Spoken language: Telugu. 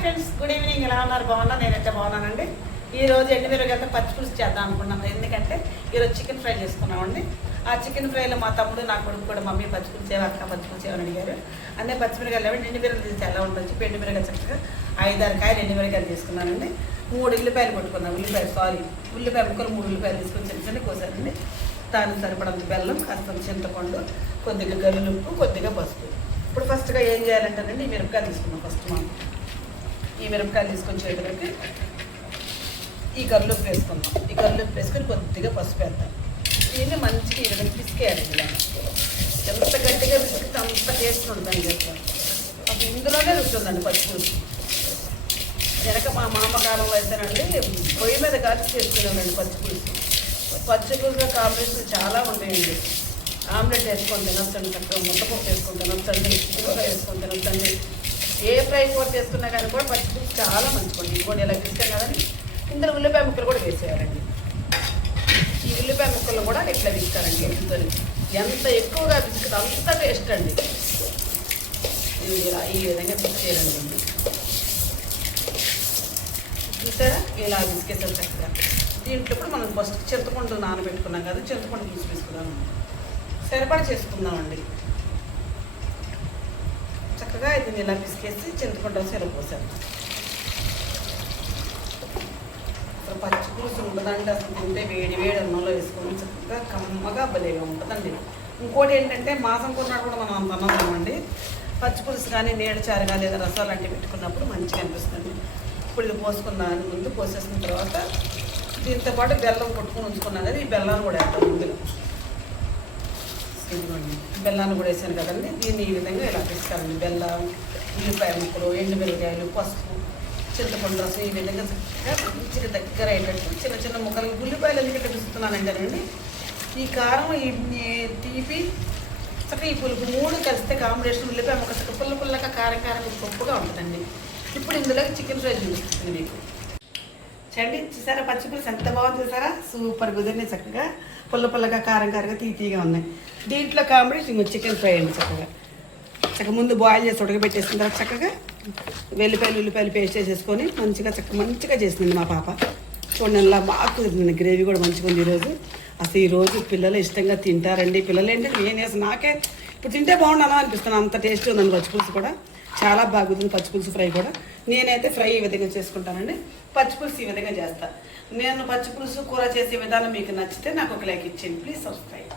Friends, good evening. ఎలా ఉన్నారు? బాగున్నా? నేనైతే బాగున్నానండి. ఈరోజు ఎండుమిరగంతా పచ్చిపులుసు చేద్దాం అనుకున్నాను. ఎందుకంటే ఈరోజు చికెన్ ఫ్రై చేసుకున్నామండి. ఆ చికెన్ ఫ్రైలో మా తమ్ముడు నా కొడుకు కూడా మమ్మీ పచ్చిపులుసు అక్క పచ్చిపులుసు అని అడిగారు. అన్నీ పచ్చిమిరకాయలు లేవండి. ఎండుమిరగలు తీసి ఎలా ఉంటుంది? ఎండుమిరగలు చక్కగా 5-6 కాయలు ఎండుమిరకాయలు తీసుకున్నానండి. 3 ఉల్లిపాయలు కొట్టుకున్నాను. ఉల్లిపాయ ముక్కలు 3 ఉల్లిపాయలు తీసుకొని చిన్న చిన్న కోసానండి. దానికి సరిపడంత బెల్లం, కాస్త చింతపండు, కొద్దిగా గల్లుప్పు, కొద్దిగా పసుపు. ఇప్పుడు ఫస్ట్గా ఏం చేయాలంటేనండి, ఈ మిరపకాయలు తీసుకున్నాం. ఫస్ట్ మనం ఈ మిరపకాయలు తీసుకొని చేతులకి ఈ గల్లుప్పు వేసుకుందాం. ఈ గల్లుప్పు వేసుకొని కొద్దిగా పసుపు వేద్దాం. దీన్ని మంచిగా ఈ విధంగా పిసికేయాలి. ఇలా ఎంత గట్టిగా పిసికితే అంత టేస్ట్ ఉంటుందని చెప్తాను. అది ఇందులోనే ఉంటుందండి పచ్చిపులుసు. వెనక మా మామకాలంలో అయితేనండి పొయ్యి మీద కాల్చి చేసుకున్నానండి పచ్చిపులుసు. పచ్చిపులుసు కాంబినేషన్ చాలా ఉంటాయండి. ఆమ్లెట్ వేసుకొని తినొచ్చండి, చక్కగా ముద్దపప్పు వేసుకొని తినొచ్చండి, చికెన్ ఫ్రై వేసుకొని తినొచ్చండి. ఏ ఫ్రై కూర చేసుకున్నా కానీ కూడా పచ్చిపులుసు చాలా మంచిదండి. ఇంకోటి ఇలా పిసికాం కదండి, ఇందులో ఉల్లిపాయ ముక్కలు కూడా వేసేయాలండి. ఈ ఉల్లిపాయ ముక్కలు కూడా ఇట్లా పిసుకారండి. ఎంత ఎక్కువగా పిసికితే అంత టేస్ట్ అండి. ఇలా ఈ విధంగా పిసికేయాలండి. చూసారా? ఇలా పిసికేసారు చక్కగా. దీంట్లో కూడా మనం ఫస్ట్ చింతపండు నానబెట్టుకున్నాం కదా, చింతపండు తీసి తీసుకున్నాము. సరిపడా చేసుకుందామండి. చక్కగా ఇది ఇలా పిసికేసి చింతపండు సరిపోసారు. అసలు పచ్చి పులుసు ఉంటుందంటే అసలు తింటే వేడి వేడి అన్నంలో వేసుకొని చక్కగా కమ్మగా భలేగా ఉంటుందండి. ఇంకోటి ఏంటంటే మాసం కొన్నాడు కూడా మనం అంత అన్నం పచ్చి పులుసు కానీ నీడచారు కానీ లేదా రసాలు లాంటివి పెట్టుకున్నప్పుడు మంచిగా అనిపిస్తుంది. ఇప్పుడు ఇది పోసుకున్నాను. ముందు పోసేసిన తర్వాత దీంతో పాటు బెల్లం కొట్టుకొని ఉంచుకున్నాను కదా, ఈ బెల్లాన్ని కూడా వేస్తాం. ముందులో బెల్లాన్ని కూడా వేసాను కదండి. దీన్ని ఈ విధంగా ఇలా తీసుకోవాలండి. బెల్లం, ఉల్లిపాయ ముక్కలు, ఎండుమిరకాయలు, పసుపు, చింతపండు రసం ఈ విధంగా చక్కగా మంచిగా దగ్గర అయ్యేటట్టు చిన్న చిన్న ముక్కలు. ఉల్లిపాయలు ఎందుకంటే పిస్తున్నానంటేనండి, ఈ కారం, ఈ తీపి, చక్కగా ఈ పులుపు 3 కలిస్తే కాంబినేషన్ ఉల్లిపాయ ముక్క చక్క పుల్లగా కారం పప్పుగా ఉంటుందండి. ఇప్పుడు ఇందులోకి చికెన్ ఫ్రై చూపిస్తుంది మీకు. చండి చూసారా? పచ్చిపులుసు ఎంత బాగుంది చూసారా? సూపర్ కుదిరినాయి. చక్కగా పుల్లగా కారంగా తీగా ఉన్నాయి. దీంట్లో కాంబినేషన్ చికెన్ ఫ్రై అండి. చక్కగా ముందు బాయిల్ చేసి ఉడకబెట్టేసిన తర్వాత చక్కగా ఉల్లిపాయలు పేస్ట్ చేసేసుకొని మంచిగా చేసింది మా పాప. చూడండి అలా బాగా కుదిరింది. గ్రేవీ కూడా మంచిగా ఉంది ఈరోజు. అసలు ఈరోజు పిల్లలు ఇష్టంగా తింటారండి. పిల్లలు ఏంటంటే నేను వేసి నాకే ఇప్పుడు తింటే బాగుండాను అనిపిస్తాను. అంత టేస్ట్ ఉందండి పచ్చిపులుసు కూడా. చాలా బాగుంటుంది పచ్చిపులుసు ఫ్రై కూడా. నేనైతే ఫ్రై ఈ విధంగా చేసుకుంటానండి. పచ్చిపులుసు ఈ విధంగా చేస్తాను. నేను పచ్చిపులుసు కూర చేసే విధానం మీకు నచ్చితే నాకు ఒక లైక్ ఇచ్చేయండి ప్లీజ్. సబ్స్క్రైబ్.